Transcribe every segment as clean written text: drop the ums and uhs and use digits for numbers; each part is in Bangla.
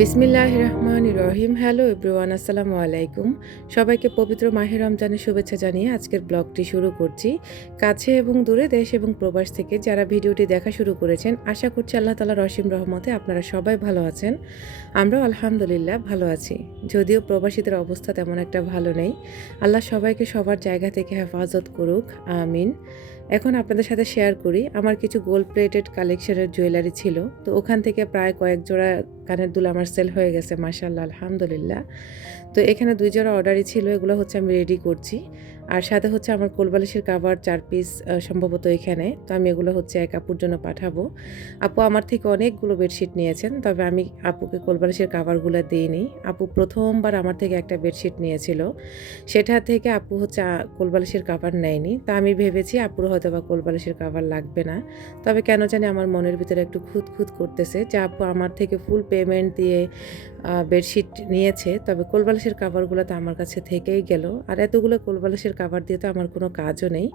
বিসমিল্লাহির রহমানির রহিম। হ্যালো এভরিওয়ান, আসসালামু আলাইকুম। সবাইকে পবিত্র মাহে রমজানের শুভেচ্ছা জানিয়ে আজকের ব্লগটি শুরু করছি। কাছে এবং দূরে, দেশ এবং প্রবাস থেকে যারা ভিডিওটি দেখা শুরু করেছেন, আশা করছি আল্লাহ তাআলার অসীম রহমতে আপনারা সবাই ভালো আছেন। আমরাও আলহামদুলিল্লাহ ভালো আছি। যদিও প্রবাসীদের অবস্থা তেমন একটা ভালো নেই। আল্লাহ সবাইকে সবার জায়গা থেকে হেফাজত করুক, আমিন। এখন আপনাদের সাথে শেয়ার করি, আমার কিছু গোল্ড প্লেটেড কালেকশনের জুয়েলারি ছিল, তো ওখান থেকে প্রায় কয়েক জোড়া কানের দুল আমার সেল হয়ে গেছে, মাশাআল্লাহ, আলহামদুলিল্লাহ। তো এখানে ২ জোড়া অর্ডারই ছিল, এগুলো হচ্ছে আমি রেডি করছি। আর সাথে হচ্ছে আমার কোলবালিশের কাভার ৪ পিস সম্ভবত এখানে। তো আমি এগুলো হচ্ছে এক আপুর জন্য পাঠাবো। আপু আমার থেকে অনেকগুলো বেডশিট নিয়েছেন, তবে আমি আপুকে কোলবালিশের কাভারগুলো দিইনি। আপু প্রথমবার আমার থেকে একটা বেডশিট নিয়েছিল, সেটা থেকে আপু হচ্ছে কোলবালিশের কাভার নেয়নি। তা আমি ভেবেছি আপুর হয়তোবা কোলবালিশের কাভার লাগবে না। তবে কেন জানি আমার মনের ভিতরে একটু খুঁতখুঁত করতেছে যে আপু আমার থেকে ফুল পেমেন্ট দিয়ে বেডশিট নিয়েছে, তবে কোলবালিশের কাভারগুলো তো আমার কাছে থেকেই গেল। আর এতগুলো কোলবালিশের কাভার দিয়ে তো আমার কোনো কাজও নেই।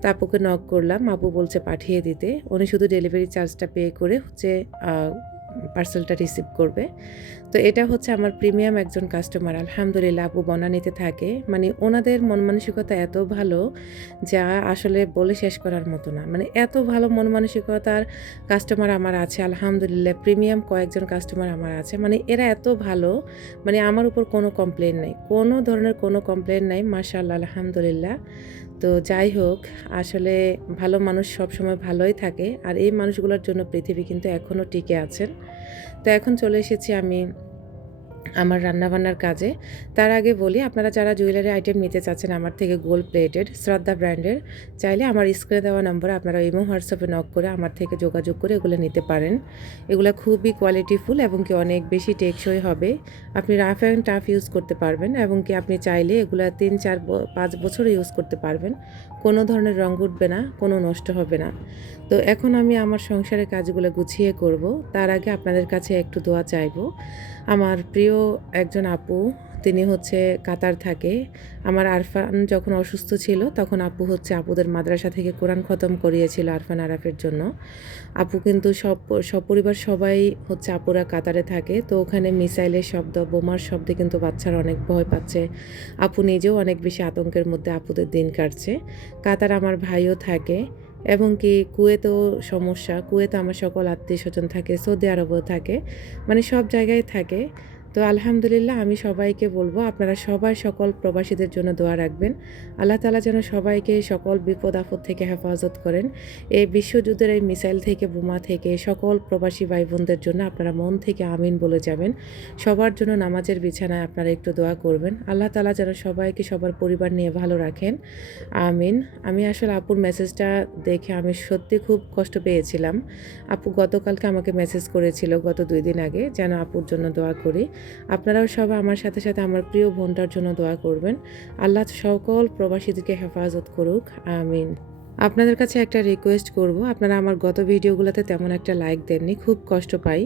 তা আপুকে নক করলাম, আপু বলছে পাঠিয়ে দিতে। উনি শুধু ডেলিভারি চার্জটা পে করে হচ্ছে পার্সেলটা রিসিভ করবে। তো এটা হচ্ছে আমার প্রিমিয়াম একজন কাস্টমার, আলহামদুলিল্লাহ। আপু বনানীতে থাকে, মানে ওনাদের মন মানসিকতা এত ভালো যা আসলে বলে শেষ করার মতো না। মানে এত ভালো মন মানসিকতার কাস্টমার আমার আছে, আলহামদুলিল্লাহ। প্রিমিয়াম কয়েকজন কাস্টমার আমার আছে, মানে এরা এত ভালো, মানে আমার উপর কোনো কমপ্লেন নেই, কোনো ধরনের কোনো কমপ্লেন নাই, মাশাআল্লাহ, আলহামদুলিল্লাহ। তো যাই হোক, আসলে ভালো মানুষ সবসময় ভালোই থাকে, আর এই মানুষগুলোর জন্য পৃথিবী কিন্তু এখনও টিকে আছেন। তো এখন চলে এসেছি আমি আমার রান্নাবান্নার কাজে। তার আগে বলি, আপনারা যারা জুয়েলারি আইটেম নিতে চাচ্ছেন আমার থেকে গোল্ড প্লেটেড শ্রদ্ধা ব্র্যান্ডের, চাইলে আমার স্ক্রিনে দেওয়া নম্বরে আপনারা ইমো হোয়াটসঅ্যাপে নক করে আমার থেকে যোগাযোগ করে এগুলো নিতে পারেন। এগুলো খুবই কোয়ালিটিফুল এবং কি অনেক বেশি টেকসই হবে। আপনি রাফ অ্যান্ড টাফ ইউজ করতে পারবেন এবং কি আপনি চাইলে এগুলো ৩, ৪, ৫ বছর ইউজ করতে পারবেন। কোনো ধরনের রং উঠবে না, কোনো নষ্ট হবে না। তো এখন আমি আমার সংসারের কাজগুলো গুছিয়ে করব। তার আগে আপনাদের কাছে একটু দোয়া চাইব। আমার প্রিয় একজন আপু, তিনি হচ্ছে কাতার থাকে। আমার আরফান যখন অসুস্থ ছিল তখন আপু হচ্ছে আপুদের মাদ্রাসা থেকে কোরআন খতম করিয়েছিল আরফান আরাফের জন্য। আপু কিন্তু সপরিবার সবাই হচ্ছে আপুরা কাতারে থাকে, তো ওখানে মিসাইলের শব্দ, বোমার শব্দে কিন্তু বাচ্চারা অনেক ভয় পাচ্ছে। আপু নিজেও অনেক বেশি আতঙ্কের মধ্যে আপুদের দিন কাটছে। কাতার আমার ভাইও থাকে এবং কি কুয়েতেও সমস্যা। কুয়েতে আমার সকল আত্মীয়স্বজন থাকে, সৌদি আরবেও থাকে, মানে সব জায়গায় থাকে। তো আলহামদুলিল্লাহ, আমি সবাইকে বলবো আপনারা সবাই সকল প্রবাসীদের জন্য দোয়া রাখবেন। আল্লাহ তাআলা যেন সবাইকে সকল বিপদ আপদ থেকে হেফাজত করেন। এই বিশ্বযুদ্ধের এই মিসাইল থেকে, বোমা থেকে সকল প্রবাসী ভাই বোনদের জন্য আপনারা মন থেকে আমিন বলে যাবেন। সবার জন্য নামাজের বিছানায় আপনারা একটু দোয়া করবেন। আল্লাহ তাআলা যেন সবাইকে সবার পরিবার নিয়ে ভালো রাখেন, আমিন। আমি আসলে আপুর মেসেজটা দেখে আমি সত্যি খুব কষ্ট পেয়েছিলাম। আপু গতকালকে আমাকে মেসেজ করেছিল, গত ২ দিন আগে, যেন আপুর জন্য দোয়া করি। আপনারাও সবাই আমার সাথে সাথে আমার প্রিয় বোনটার জন্য দোয়া করবেন। আল্লাহ সকল প্রবাসীদেরকে হেফাজত করুক, আমিন। আপনাদের কাছে একটা রিকোয়েস্ট করব, আপনারা আমার গত ভিডিওগুলোতে তেমন একটা লাইক দেননি, খুব কষ্ট পাই।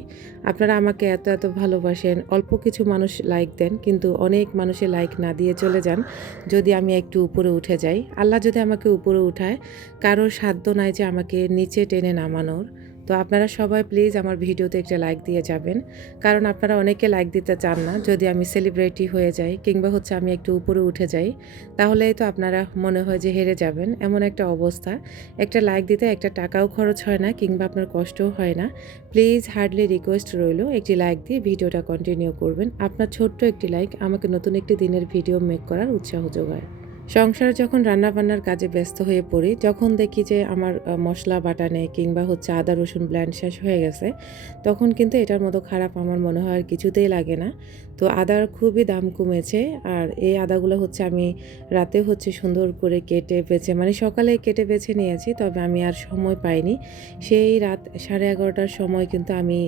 আপনারা আমাকে এত এত ভালোবাসেন, অল্প কিছু মানুষ লাইক দেন, কিন্তু অনেক মানুষে লাইক না দিয়ে চলে যান যদি আমি একটু উপরে উঠে যাই। আল্লাহ যদি আমাকে উপরে উঠায়, কারোর সাধ্য নাই যে আমাকে নিচে টেনে নামানোর। তো আপনারা সবাই প্লিজ আমার ভিডিওতে একটা লাইক দিয়ে যাবেন, কারণ আপনারা অনেকে লাইক দিতে চান না। যদি আমি সেলিব্রিটি হয়ে যাই কিংবা হচ্ছে আমি একটু উপরে উঠে যাই, তাহলেই তো আপনারা মনে হয় যে হেরে যাবেন, এমন একটা অবস্থা। একটা লাইক দিতে একটা টাকাও খরচ হয় না কিংবা আপনার কষ্টও হয় না। প্লিজ হার্ডলি রিকোয়েস্ট রইল, একটি লাইক দিয়ে ভিডিওটা কন্টিনিউ করবেন। আপনার ছোট্ট একটি লাইক আমাকে নতুন একটি দিনের ভিডিও মেক করার উৎসাহ যোগায়। সংসারে যখন রান্নাবান্নার কাজে ব্যস্ত হয়ে পড়ি, যখন দেখি যে আমার মশলা বাটা নেই কিংবা হচ্ছে আদা রসুন ব্ল্যান্ড শেষ হয়ে গেছে, তখন কিন্তু এটার মতো খারাপ আমার মনে হয় আর কিছুতেই লাগে না। তো আদার খুবই দাম কমেছে, আর এই আদাগুলো হচ্ছে আমি রাতে হচ্ছে সুন্দর করে কেটে বেছে, মানে সকালে কেটে বেছে নিয়েছি, তবে আমি আর সময় পাইনি। সেই রাত 11:30টার সময় কিন্তু আমি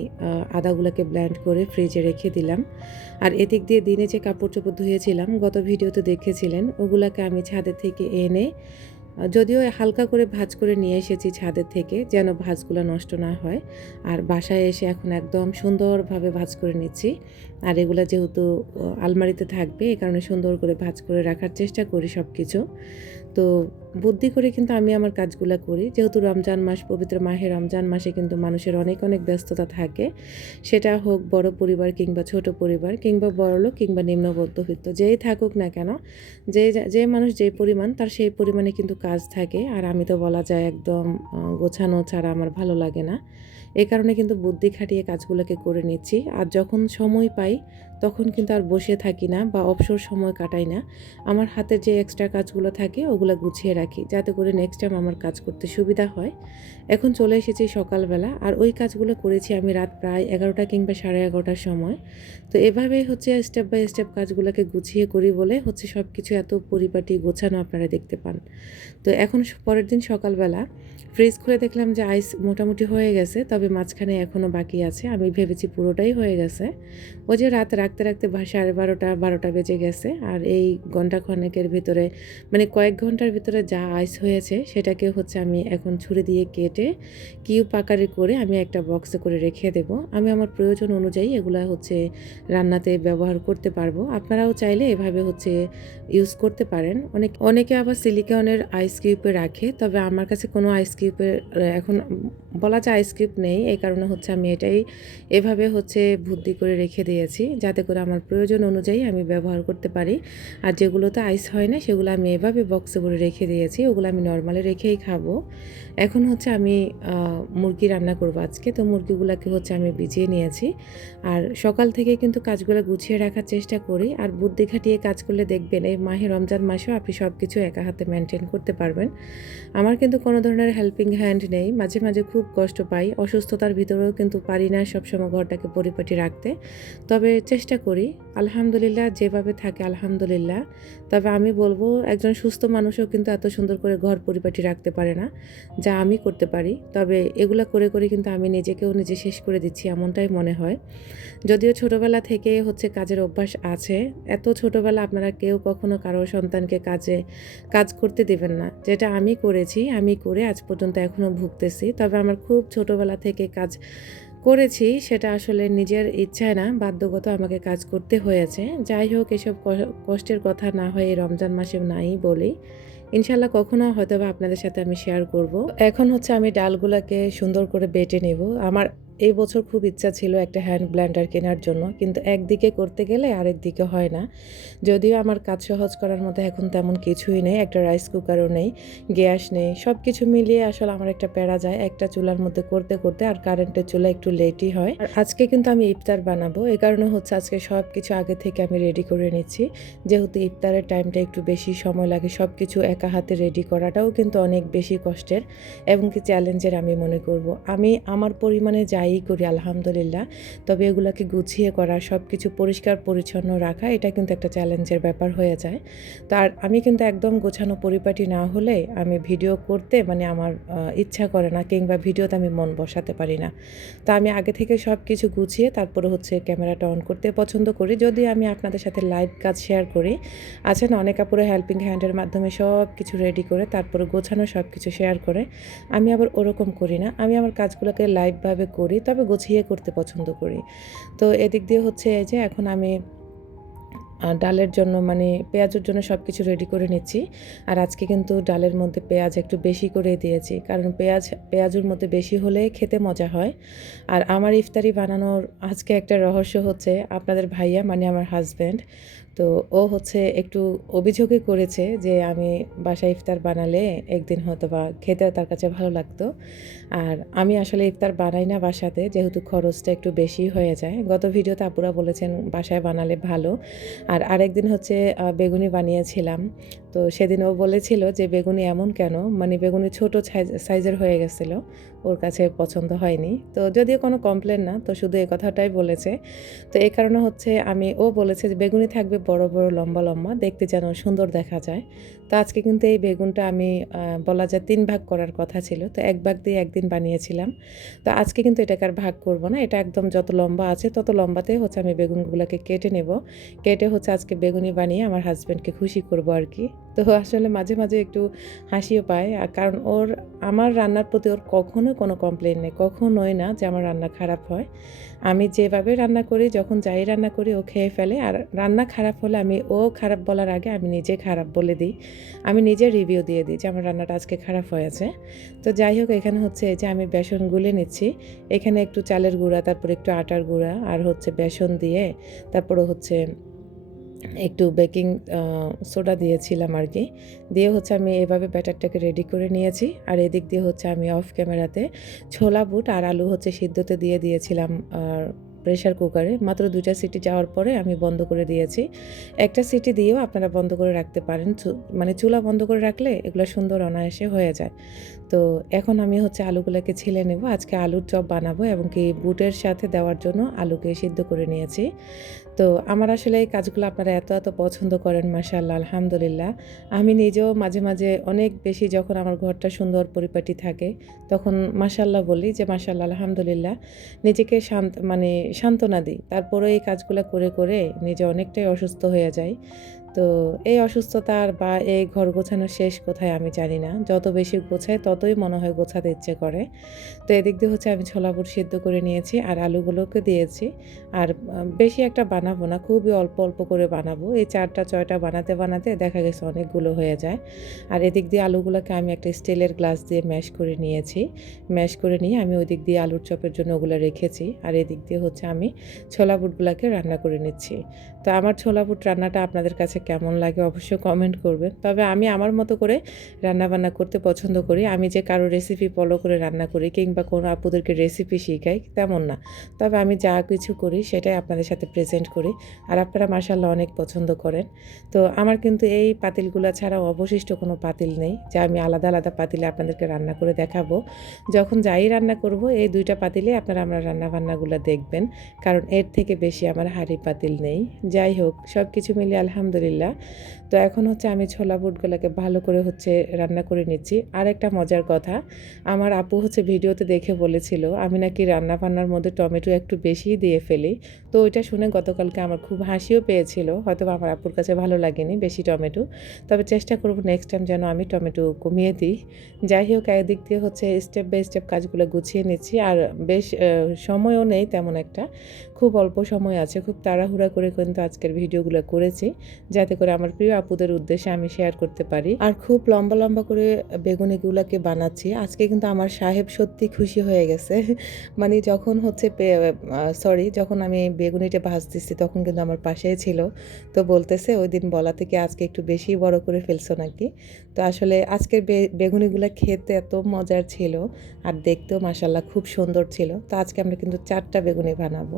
আদাগুলোকে ব্ল্যান্ড করে ফ্রিজে রেখে দিলাম। আর এদিক দিয়ে দিনে যে কাপড় চোপড় ধুয়েছিলাম, গত ভিডিওতে দেখেছিলেন, ওগুলাকে আমি ছাদের থেকে এনে, যদিও হালকা করে ভাঁজ করে নিয়ে এসেছি ছাদের থেকে, যেন ভাঁজগুলো নষ্ট না হয়। আর বাসায় এসে এখন একদম সুন্দরভাবে ভাঁজ করে নিচ্ছি। আর এগুলো যেহেতু আলমারিতে থাকবে, এই কারণে সুন্দর করে ভাঁজ করে রাখার চেষ্টা করি সব কিছু। তো বুদ্ধি করে কিন্তু আমি আমার কাজগুলা করি। যেহেতু রমজান মাস, পবিত্র মাহে রমজান মাসে কিন্তু মানুষের অনেক, অনেক ব্যস্ততা থাকে। সেটা হোক বড় পরিবার কিংবা ছোট পরিবার কিংবা বড়লোক কিংবা নিম্ন মধ্যবিত্ত, যেই থাকুক না কেন, যে মানুষ যে পরিমাণ তার সেই পরিমাণে কিন্তু কাজ থাকে। আর আমি তো বলা যায় একদম গোছানো ছাড়া আমার ভালো লাগে না। এই কারণে কিন্তু বুদ্ধি খাটিয়ে কাজগুলোকে করে নিচ্ছি। আর যখন সময় পাই তখন কিন্তু আর বসে থাকি না বা অবসর সময় কাটাই না। আমার হাতে যে এক্সট্রা কাজগুলো থাকে ওগুলো গুছিয়ে রাখি, যাতে করে নেক্সট টাইম আমার কাজ করতে সুবিধা হয়। এখন চলে এসেছি সকালবেলা, আর ওই কাজগুলো করেছি আমি রাত প্রায় 11টা কিংবা 11:30টার সময়। তো এভাবেই হচ্ছে স্টেপ বাই স্টেপ কাজগুলোকে গুছিয়ে করি বলে হচ্ছে সব কিছু এত পরিপাটি গোছানো আপনারা দেখতে পান। তো এখন পরের দিন সকালবেলা ফ্রিজ খুলে দেখলাম যে আইস মোটামুটি হয়ে গেছে, তবে মাঝখানে এখনও বাকি আছে। আমি ভেবেছি পুরোটাই হয়ে গেছে। ওই যে রাত রাখতে রাখতে 12:30 বেজে গেছে। আর এই ঘণ্টাখানেকের ভিতরে মানে কয়েক ঘন্টার ভিতরে যা আইস হয়েছে সেটাকে হচ্ছে আমি এখন ছুরি দিয়ে কেটে কিউব আকারে করে আমি একটা বক্সে করে রেখে দেব। আমি আমার প্রয়োজন অনুযায়ী এগুলা হচ্ছে রান্নাতে ব্যবহার করতে পারবো। আপনারাও চাইলে এভাবে হচ্ছে ইউজ করতে পারেন। অনেকে আবার সিলিকনের আইস কিউবে রাখে, তবে আমার কাছে কোনো আইস কিউবের এখন বলা যায় আইস কিউব নেই। এই কারণে হচ্ছে আমি এটাই এভাবে হচ্ছে বুদ্ধি করে রেখে দিয়েছি, যাতে করে আমার প্রয়োজন অনুযায়ী আমি ব্যবহার করতে পারি। আর যেগুলোতে আইস হয় না সেগুলো আমি এভাবে বক্সে করে রেখে দিয়েছি, ওগুলো আমি নর্মালি রেখেই খাবো। এখন হচ্ছে আমি মুরগি রান্না করবো আজকে। তো মুরগিগুলোকে হচ্ছে আমি ভিজিয়ে নিয়েছি। আর সকাল থেকে কিন্তু কাজগুলো গুছিয়ে রাখার চেষ্টা করি। আর বুদ্ধি খাটিয়ে কাজ করলে দেখবেন এই মাহে রমজান মাসেও আপনি সব কিছু একা হাতে মেনটেন করতে পারবেন। আমার কিন্তু কোনো ধরনের হেল্পিং হ্যান্ড নেই। মাঝে মাঝে খুব কষ্ট পাই, অসুস্থতার ভিতরেও কিন্তু পারি না সবসময় ঘরটাকে পরিপাটি রাখতে। তবে চেষ্টা করি, আলহামদুলিল্লাহ যেভাবে থাকে আলহামদুলিল্লাহ। তবে আমি বলবো একজন সুস্থ মানুষও কিন্তু এত সুন্দর করে ঘর পরিপাটি রাখতে পারে না যা আমি করতে পারি। তবে এগুলা করে করে কিন্তু আমি নিজেকেও নিজে শেষ করে দিচ্ছি এমনটাই মনে হয়। যদিও ছোটোবেলা থেকে হচ্ছে কাজের অভ্যাস আছে। এত ছোটোবেলা আপনারা কেউ কখনো কারো সন্তানকে কাজ করতে দেবেন না। যেটা আমি করেছি, আমি করে আজ পর্যন্ত এখনও ভুগতেছি। তবে আমার খুব ছোটোবেলা থেকে কাজ করেছি, সেটা আসলে নিজের ইচ্ছায় না, বাধ্যগত আমাকে কাজ করতে হয়েছে। যাই হোক, এসব কষ্টের কথা না হয় এই রমজান মাসে নাই বলি। ইনশাল্লাহ কখনো হয়তোবা আপনাদের সাথে আমি শেয়ার করব। এখন হচ্ছে আমি ডালগুলাকে সুন্দর করে বেটে নেব। আমার এই বছর খুব ইচ্ছা ছিল একটা হ্যান্ড ব্লেন্ডার কেনার জন্য, কিন্তু একদিকে করতে গেলে আরেক দিকে হয় না। যদিও আমার কাজ সহজ করার মধ্যে এখন তেমন কিছুই নেই, একটা রাইস কুকারও নেই, গ্যাস নেই, সব কিছু মিলিয়ে আসলে আমার একটা প্যারা যায় একটা চুলার মধ্যে করতে করতে। আর কারেন্টের চুলা একটু লেটই হয়। আর আজকে কিন্তু আমি ইফতার বানাবো, এই কারণে হচ্ছে আজকে সব কিছু আগে থেকে আমি রেডি করে নিচ্ছি। যেহেতু ইফতারের টাইমটা একটু বেশি সময় লাগে, সব কিছু একা হাতে রেডি করাটাও কিন্তু অনেক বেশি কষ্টের এবং কি চ্যালেঞ্জের আমি মনে করব। আমি আমার পরিমাণে যাই করি আলহামদুলিল্লাহ, তবে এগুলাকে গুছিয়ে করা, সব কিছু পরিষ্কার পরিচ্ছন্ন রাখা, এটা কিন্তু একটা চ্যালেঞ্জের ব্যাপার হয়ে যায়। তো আর আমি কিন্তু একদম গোছানো পরিপাটি না হলে আমি ভিডিও করতে মানে আমার ইচ্ছা করে না, কিংবা ভিডিওতে আমি মন বসাতে পারি না। তো আমি আগে থেকে সব কিছু গুছিয়ে তারপরে হচ্ছে ক্যামেরাটা অন করতে পছন্দ করি। যদি আমি আপনাদের সাথে লাইভ কাজ শেয়ার করি, আছে না অনেক আপুরে হেল্পিং হ্যান্ডের মাধ্যমে সব কিছু রেডি করে তারপরে গোছানো সব কিছু শেয়ার করে, আমি আবার ওরকম করি না। আমি আমার কাজগুলোকে লাইভভাবে করি, তবে গুছিয়ে করতে পছন্দ করি। তো এদিক দিয়ে হচ্ছে এই যে এখন আমি ডালের জন্য মানে পেঁয়াজের জন্য সব কিছু রেডি করে নিচ্ছি। আর আজকে কিন্তু ডালের মধ্যে পেঁয়াজ একটু বেশি করে দিয়েছি, কারণ পেঁয়াজের মধ্যে বেশি হলে খেতে মজা হয়। আর আমার ইফতারি বানানোর আজকে একটা রহস্য হচ্ছে, আপনাদের ভাইয়া মানে আমার হাজব্যান্ড, তো ও হচ্ছে একটু অভিযোগই করেছে যে আমি বাসায় ইফতার বানালে একদিন হয়তো বা খেতে তার কাছে ভালো লাগতো। আর আমি আসলে ইফতার বানাই না বাসাতে, যেহেতু খরচটা একটু বেশি হয়ে যায়। গত ভিডিওতে আপুরা বলেছেন বাসায় বানালে ভালো। আর আরেকদিন হচ্ছে বেগুনি বানিয়েছিলাম। তো সেদিন ও বলেছিল যে বেগুনি এমন কেন, মানে বেগুনি ছোট সাইজের হয়ে গেছিলো, ওর কাছে পছন্দ হয়নি। তো যদিও কোনো কমপ্লেন না, তো শুধু এই কথাটাই বলেছে। তো এই কারণে হচ্ছে ও বলেছে যে বেগুনি থাকবে বড় বড় লম্বা লম্বা, দেখতে যেন সুন্দর দেখা যায়। তো আজকে কিন্তু এই বেগুনটা আমি বলা যায় 3 ভাগ করার কথা ছিল, তো 1 ভাগ দিয়ে একদিন বানিয়েছিলাম। তো আজকে কিন্তু এটাকে আর ভাগ করব না, এটা একদম যত লম্বা আছে তত লম্বাতে হচ্ছে আমি বেগুনগুলোকে কেটে নেব। কেটে হচ্ছে আজকে বেগুনি বানিয়ে আমার হাজব্যান্ডকে খুশি করব আর কি। তো আসলে মাঝে, মাঝে একটু হাসিও পায়। কারণ আমার রান্নার প্রতি ওর কখনোই কোনো কমপ্লেইন নেই। কখনোই না যে আমার রান্না খারাপ হয়। আমি যেভাবে রান্না করি, যখন যাই রান্না করি ও খেয়ে ফেলে। আর রান্না খারাপ হলে ও খারাপ বলার আগে আমি নিজে খারাপ বলে দিই। আমি নিজে রিভিউ দিয়ে দিই যে আমার রান্নাটা আজকে খারাপ হয়েছে। তো যাই হোক, এখানে হচ্ছে এই যে আমি বেসন গুলে নিচ্ছি। এখানে একটু চালের গুঁড়া, তারপরে একটু আটার গুঁড়া আর হচ্ছে বেসন দিয়ে, তারপরে হচ্ছে একটু বেকিং সোডা দিয়েছিলাম আর কি। দিয়ে হচ্ছে আমি এভাবে ব্যাটারটাকে রেডি করে নিয়েছি। আর এদিক দিয়ে হচ্ছে আমি অফ ক্যামেরাতে ছোলা বুট আর আলু হচ্ছে সিদ্ধতে দিয়ে দিয়েছিলাম প্রেশার কুকারে। মাত্র ২টা সিটি যাওয়ার পরে আমি বন্ধ করে দিয়েছি। একটা সিটি দিয়েও আপনারা বন্ধ করে রাখতে পারেন। মানে চুলা বন্ধ করে রাখলে এগুলো সুন্দর অনায়াসে হয়ে যায়। তো এখন আমি হচ্ছে আলুগুলোকে ছিলে নেব। আজকে আলুর চপ বানাবো এবং কি বুটের সাথে দেওয়ার জন্য আলুকে সিদ্ধ করে নিয়েছি। তো আমার আসলে এই কাজগুলো আপনারা এত, এত পছন্দ করেন, মাশাআল্লাহ, আলহামদুলিল্লাহ। আমি নিজেও মাঝে, মাঝে অনেক বেশি যখন আমার ঘরটা সুন্দর পরিপাটি থাকে, তখন মাশাআল্লাহ বলি যে মাশাআল্লাহ, আলহামদুলিল্লাহ। নিজেকে মানে সান্ত্বনা দিই। তারপরেও এই কাজগুলো করে, করে নিজে অনেকটাই অসুস্থ হয়ে যাই। তো এই অসুস্থতার বা এই ঘর গোছানোর শেষ কোথায় আমি জানি না। যত বেশি গোছাই ততই মনে হয় গোছাতে ইচ্ছে করে। তো এদিক দিয়ে হচ্ছে আমি ছোলা বুট সিদ্ধ করে নিয়েছি আর আলুগুলোকে দিয়েছি। আর বেশি একটা বানাবো না, খুবই অল্প, অল্প করে বানাবো। এই ৪টা ৬টা বানাতে, বানাতে দেখা গেছে অনেকগুলো হয়ে যায়। আর এদিক দিয়ে আলুগুলোকে আমি একটা স্টিলের গ্লাস দিয়ে ম্যাশ করে নিয়েছি। ম্যাশ করে নিয়ে আমি ওই দিক দিয়ে আলুর চপের জন্য ওগুলো রেখেছি। আর এদিক দিয়ে হচ্ছে আমি ছোলা বুটগুলাকে রান্না করে নিচ্ছি। তো আমার ছোলা বুট রান্নাটা আপনাদের কাছে কেমন লাগে অবশ্যই কমেন্ট করবেন। তবে আমি আমার মতো করে রান্নাবান্না করতে পছন্দ করি। আমি যে কারো রেসিপি ফলো করে রান্না করি কিংবা কোনো আপুদেরকে রেসিপি শিখাই তেমন না। তবে আমি যা কিছু করি সেটাই আপনাদের সাথে প্রেজেন্ট করি। আর আপনারা মাশাআল্লাহ অনেক পছন্দ করেন। তো আমার কিন্তু এই পাতিলগুলা ছাড়াও অবশিষ্ট কোনো পাতিল নেই যে আমি আলাদা, আলাদা পাতিলে আপনাদেরকে রান্না করে দেখাবো। যখন যাই রান্না করব এই ২টা পাতিলে আপনারা আমার রান্নাবান্নাগুলো দেখবেন। কারণ এর থেকে বেশি আমার হাঁড়ি পাতিল নেই। যাই হোক, সব কিছু মিলিয়ে আলহামদুলিল্লাহ। তো এখন হচ্ছে আমি ছোলা বুটগুলোকে ভালো করে হচ্ছে রান্না করে নিচ্ছি। আর একটা মজার কথা, আমার আপু হচ্ছে ভিডিওতে দেখে বলেছিল আমি নাকি রান্না-বান্নার মধ্যে টমেটো একটু বেশিই দিয়ে ফেলি। তো ওইটা শুনে গতকালকে আমার খুব হাসিও পেয়েছিল। হয়তোবা আমার আপুর কাছে ভালো লাগেনি বেশি টমেটো। তবে চেষ্টা করব নেক্সট টাইম যেন আমি টমেটো কমিয়ে দিই। যাই হোক, একদিক দিয়ে হচ্ছে স্টেপ বাই স্টেপ কাজগুলো গুছিয়ে নিচ্ছি। আর বেশ সময়ও নেই তেমন একটা। খুব অল্প সময় আছে। খুব তাড়াহুড়া করে কিন্তু আজকের ভিডিওগুলো করেছি। যাতে করে আমার প্রিয় আপুদের উদ্দেশ্যে আমি শেয়ার করতে পারি। আর খুব লম্বা, লম্বা করে বেগুনিগুলাকে বানাচ্ছি। আজকে কিন্তু আমার সাহেব সত্যি খুশি হয়ে গেছে। মানে যখন হচ্ছে যখন আমি বেগুনিটা ভাজতেছি তখন কিন্তু আমার পাশেই ছিল। তো বলতেছে, "ওইদিন বলা থেকে আজকে একটু বেশিই বড় করে ফেলছো নাকি?" তো আসলে আজকের বেগুনিগুলা খেতে এত মজার ছিল আর দেখতেও মাশাআল্লাহ খুব সুন্দর ছিল। তো আজকে আমরা কিন্তু ৪টা বেগুনি বানাবো।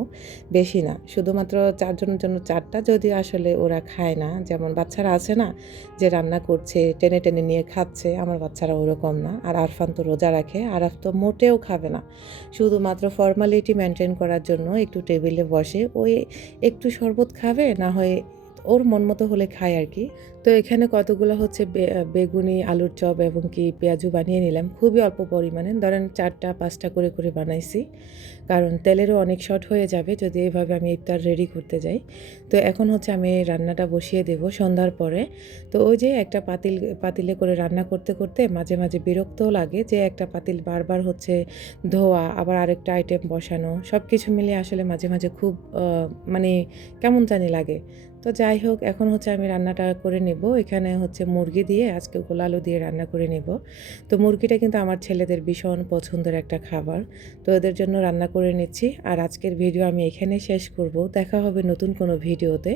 বেশি না, শুধুমাত্র ৪ জনের জন্য ৪টা, যদিও আসলে ওরা খায় না। যেমন বাচ্চারা আছে না যে রান্না করছে, টেনে, টেনে নিয়ে খাচ্ছে, আমার বাচ্চারা ওরকম না। আর আরফান তো রোজা রাখে, আরাফ তো মোটেও খাবে না। শুধুমাত্র ফর্মালিটি মেইনটেইন করার জন্য একটু টেবিলে বসে ওই একটু শরবত খাবে, না হয় ওর মন মতো হলে খায় আর কি। তো এখানে কতগুলো হচ্ছে বেগুনি, আলুর চপ এবং কি পেঁয়াজু বানিয়ে নিলাম। খুবই অল্প পরিমাণে, ধরেন ৪টা ৫টা করে বানাইছি। কারণ তেলেরও অনেক শর্ট হয়ে যাবে যদি এভাবে আমি ইফতার রেডি করতে যাই। তো এখন হচ্ছে আমি রান্নাটা বসিয়ে দেব সন্ধ্যার পরে। তো ওই যে একটা পাতিলে করে রান্না করতে, করতে মাঝে, মাঝে বিরক্তও লাগে যে একটা পাতিল বারবার হচ্ছে ধোয়া, আবার আরেকটা আইটেম বসানো। সব কিছু মিলিয়ে আসলে মাঝে, মাঝে খুব মানে কেমন জানি লাগে। তো যাই হোক, এখন হচ্ছে আমি রান্নাটা করে নেব। এখানে হচ্ছে মুরগি দিয়ে আজকে গোল আলু দিয়ে রান্না করে নেব। তো মুরগিটা কিন্তু আমার ছেলেদের ভীষণ পছন্দের একটা খাবার। তো এদের জন্য রান্না করে নিচ্ছি। আর আজকের ভিডিও আমি এখানেই শেষ করব। দেখা হবে নতুন কোনো ভিডিওতে।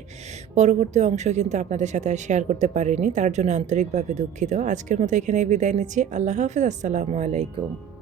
পরবর্তী অংশ কিন্তু আপনাদের সাথে আর শেয়ার করতে পারিনি। তার জন্য আন্তরিকভাবে দুঃখিত। আজকের মতো এখানেই বিদায় নিচ্ছি। আল্লাহ হাফেজ। আসসালামু আলাইকুম।